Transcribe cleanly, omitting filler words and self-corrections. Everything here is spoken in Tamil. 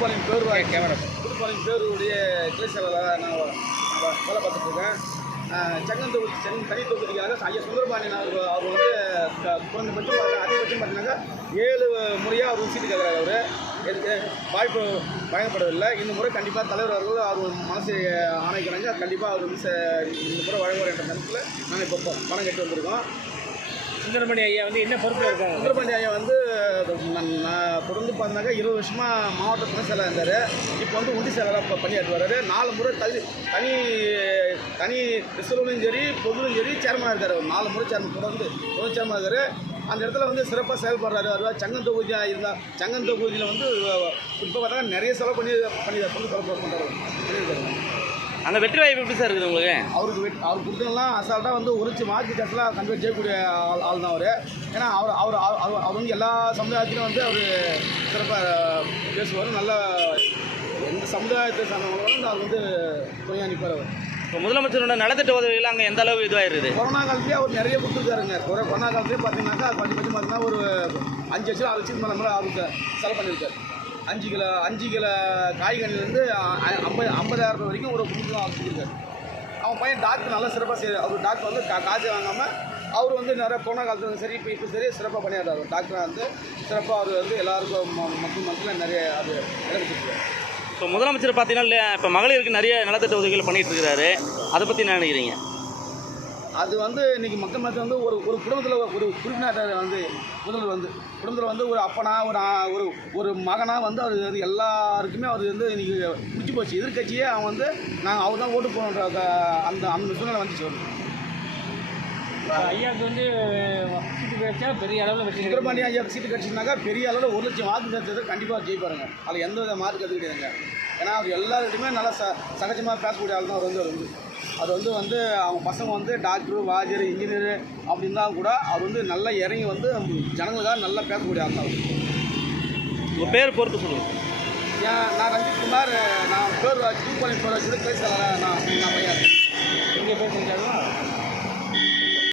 புதுப்பாளையம் பேருடைய கிளை செயலாளராக நான் வேலை பார்த்துட்ருக்கேன். தனி தொகுதிக்காக ஐயா சுந்தரபாண்டியன் அவர் வந்து குறைந்தபட்சம் அதிகபட்சம் பார்த்தீங்கன்னாக்கா 7 முறையாக அவர் சீட்டு கேட்குறாரு. அவர் எனக்கு வாய்ப்பு வழங்கப்படவில்லை. இந்த முறை கண்டிப்பாக தலைவர் அவர்கள் அவர் மனசை ஆணைக்கிறாங்க. கண்டிப்பாக அவர் வந்து இந்த முறை வழங்குவார் என்ற கருத்தில் நாங்கள் இப்போ பணம் கட்டி வந்திருக்கோம். சுந்தரபாண்டி ஐயா வந்து என்ன பொறுப்பில் இருக்காங்க? சுந்தரபாண்டி ஐயா வந்து நான் தொடர்ந்து பார்த்தாக்கா 20 வருஷமாக மாவட்ட துணை செயலாளர் இருந்தார். இப்போ வந்து ஒன்றிய செயலாளராக பணியாற்றி வர்றாரு. 4 முறை தனி ரிசர்வ்லையும் சரி பொதுலையும் சரி சேர்மனாக இருக்கார். 4 முறை தொடர்ந்து சேர்மனாக இருக்கார். அந்த இடத்துல வந்து சிறப்பாக செயல்படுறாரு. அவர் சங்கம் தொகுதியாக இருந்தால் சங்கம் தொகுதியில் வந்து இப்போ பார்த்தா நிறைய செலவு பண்ணி பண்ணியிருக்காரு. அந்த வெற்றி வாய்ப்பு எப்படி சார் இருக்குது உங்களுக்கு? அவர் கொடுத்ததெல்லாம் அசால்ட்டாக வந்து உரிச்சு மாற்றி கட்டலாம் கண்டிப்பாக செய்யக்கூடிய ஆள் தான் அவர். ஏன்னா அவர் வந்து எல்லா சமுதாயத்திலும் வந்து அவர் சிறப்பாக பேசுவார். நல்ல எந்த சமுதாயத்தை சார்ந்தவங்களும் வந்து அவர் வந்து துணையாக நிற்பார். அவர் இப்போ முதலமைச்சரோட நலத்திட்ட உதவிகள் அங்கே எந்த அளவு இதுவாக இருக்குது? கொரோனா காலத்துலேயே அவர் நிறைய கொடுத்துருக்காருங்க. கொரோனா காலத்துலேயே பார்த்தீங்கன்னாக்கா குறைஞ்சபட்சம் பார்த்தீங்கன்னா ஒரு 5 லட்சம் 6 லட்சத்துக்கு மேலே அவருக்கு செலவு பண்ணியிருக்காரு. 5 கிலோ காய்கறிலேருந்து 50,000 வரைக்கும் ஒரு குடும்பம் கொடுத்துருக்காரு. அவன் பையன் டாக்டர் நல்லா சிறப்பாக செய்ய அவர் டாக்டர் வந்து காசு வாங்காமல் அவர் வந்து நிறைய கொரோனா காலத்தில் சரி இப்போ சரி சிறப்பாக பண்ணிடுறாரு. டாக்டராக வந்து சிறப்பாக அவர் வந்து எல்லாருக்கும் மக்கள் நிறைய அது இழந்துருக்காரு. இப்போ முதலமைச்சர் பார்த்தீங்கன்னா இப்போ மகளிருக்கு நிறைய நலத்திட்ட உதவிகள் பண்ணிகிட்டு இருக்கிறாரு. அதை பற்றி என்ன நினைக்கிறீங்க? அது வந்து இன்றைக்கி மக்கள் மத்தியில் வந்து ஒரு குடும்பத்தில் ஒரு உறுப்பினர் வந்து முதல்வர் வந்து குடும்பத்தில் வந்து ஒரு அப்பனா ஒரு மகனாக வந்து அவர் வந்து எல்லாருக்குமே அவர் வந்து இன்றைக்கி முடிச்சு போச்சு. எதிர்கட்சியே அவன் வந்து நாங்கள் அவர் தான் ஓட்டு போகணுன்ற அந்த சூழ்நிலை வந்துச்சு. ஐயாவுக்கு வந்து சீட்டு கிடைச்சா பெரிய அளவில் வெற்றி. சுந்தரபாண்டியன் ஐயாவுக்கு சீட்டு கிடச்சினாக்கா பெரிய அளவில் 1 லட்சம் வாக்கு சேர்த்தது கண்டிப்பாக ஜெயிப்பாருங்க. அதில் எந்த வித மார்க் எது கிடையாதுங்க. ஏன்னா அவர் எல்லாருக்கிட்டையுமே நல்லா சகஜமாக பேசக்கூடிய ஆள் தான் அவர் வந்து அது வந்து அவங்க பசங்க வந்து டாக்டரு வாஜர் இன்ஜினியரு அப்படின்னா கூட அவர் வந்து நல்லா இறங்கி வந்து ஜனங்களுக்காக நல்லா பேசக்கூடிய ஆள் தான். உங்கள் பேர் பொறுத்து சொல்லுங்கள். நான் ரஞ்சித் குமார். நான் புதுப்பாளையம் பேர் கிளை செயலாளராக நான் பையன். இங்கே பேர் செஞ்சாலும்